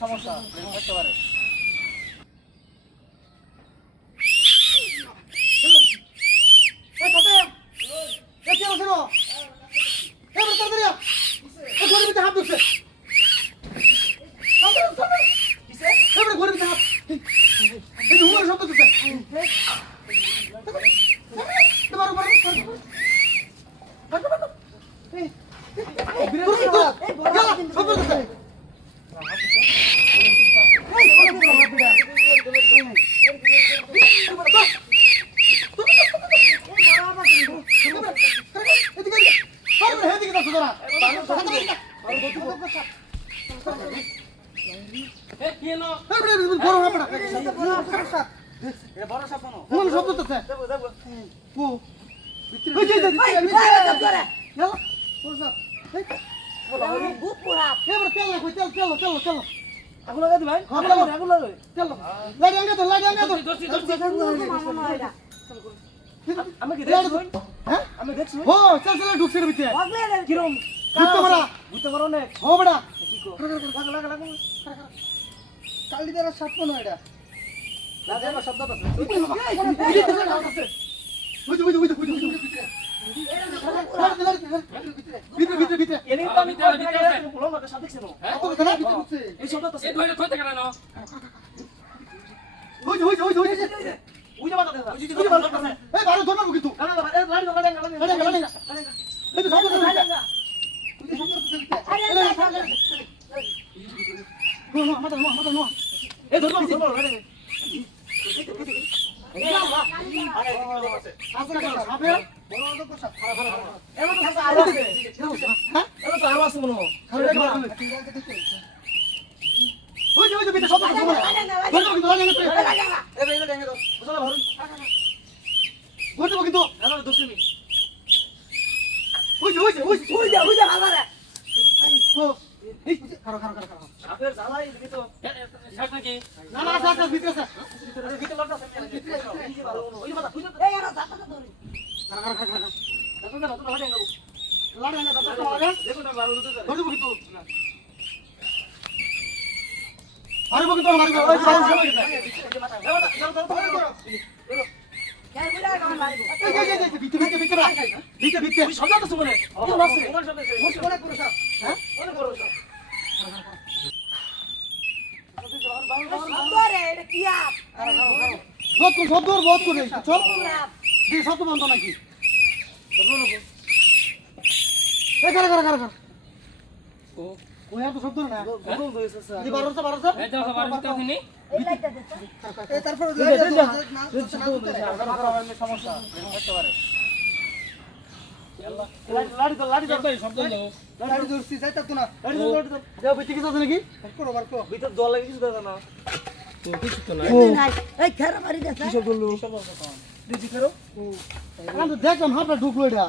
সমস্যা হতে পারে এই তাতে এই কি হলো এই বড় তাড়াতাড়ি আয়। এই ঘরের ভিতরে হাত ঢুকছে তাড়াতাড়ি, তাড়াতাড়ি। এই বড় ঘরের ভিতরে হাত এই, এই যে হুমার শব্দ দিচ্ছে মারো মারো মারো মারো মারো এই এই বিরাট এই বড় শব্দ দিচ্ছে এই বড় বড় হাত দিরা এদিকে এদিকে আরে বড় হেদিকে দাও তোরা এ কি হলো এই বড় বড় না পড়া এ বড় সাপ কোনো হুমার শব্দ দিচ্ছে দেবো দেবো ও ওই যে যে ইয়ালা বড় সাপ এই এবার তেল লাগবে তেল আগুন লাগা দিবেন হ্যাঁ, লাগা। আগুন লাগা তেল লাইট আঙ্গে তো লাইট আঙ্গে তো দোস্তি দোস্তি আমি কি লাইট দেখছি হ্যাঁ আমি দেখছি ও চল চল ঢুকছে রে ভিতরে কিরম বুঝতে পারা বুঝতে পারো না ও বড়া কি কো লাগা লাগা লাগা কালি দেরা সাপ কোন এটা লাগা না শব্দ আছে বুঝু বুঝু বুঝু বুঝু বুঝু ভিতরে ভিতরে ভিতরে এনি তো আমি তো বলো না সাপ দেখছি এত কথা না ভিতরে ঢুকছে এই শব্দ আছে এই ধরে থইতে কেন না বুঝু বুঝু বুঝু বুঝু যে বাতা দেখা ওই যে বাতা এই বারো ধরনা কিন্তু লাগা লাগা এই তো সব লাগা নো নো আরও হ্যাঁ আরও মনে হয় এই দুটো ধরতে কিন্তু আরে বকি তো মারবে ওই যে কে বুলা গান মারিব এই যে এই যে ভিতরে ভিতরে ভিতরে ভিতরে ভিতরে তুই শব্দ তো শুনে কি আছে কোন শব্দ আছে মোট অনেক পুরো সাপ অনেক বড় শব্দ ধরে এটা কি আপ বহুত কোন শব্দ বহুত করে চল আপ দি শব্দ বন্ধ নাকি কারা কারা কারা কারা ও ওই আর তো শব্দ না বদল দিয়েছে স্যার দি বারো বারো এই দেখো। বাড়ি ভিতরে এই লাইটটা দে এই তারপর সমস্যা। হতে পারে লাড়ি তো লাড়ি শব্দ শব্দ দাও লাড়ি ধরছি যাইতা তো না। লাড়ি তো লাড়ি তো দেও বিটি কিছু আছে নাকি? করো বার করো। ভিতর জল লাগে কিছু দেখা না? তো কিছু তো নাই। এই খেরা মারি দে কি শব্দ হলো দিদি করো দেখলাম হাতটা ঢুকলো এটা।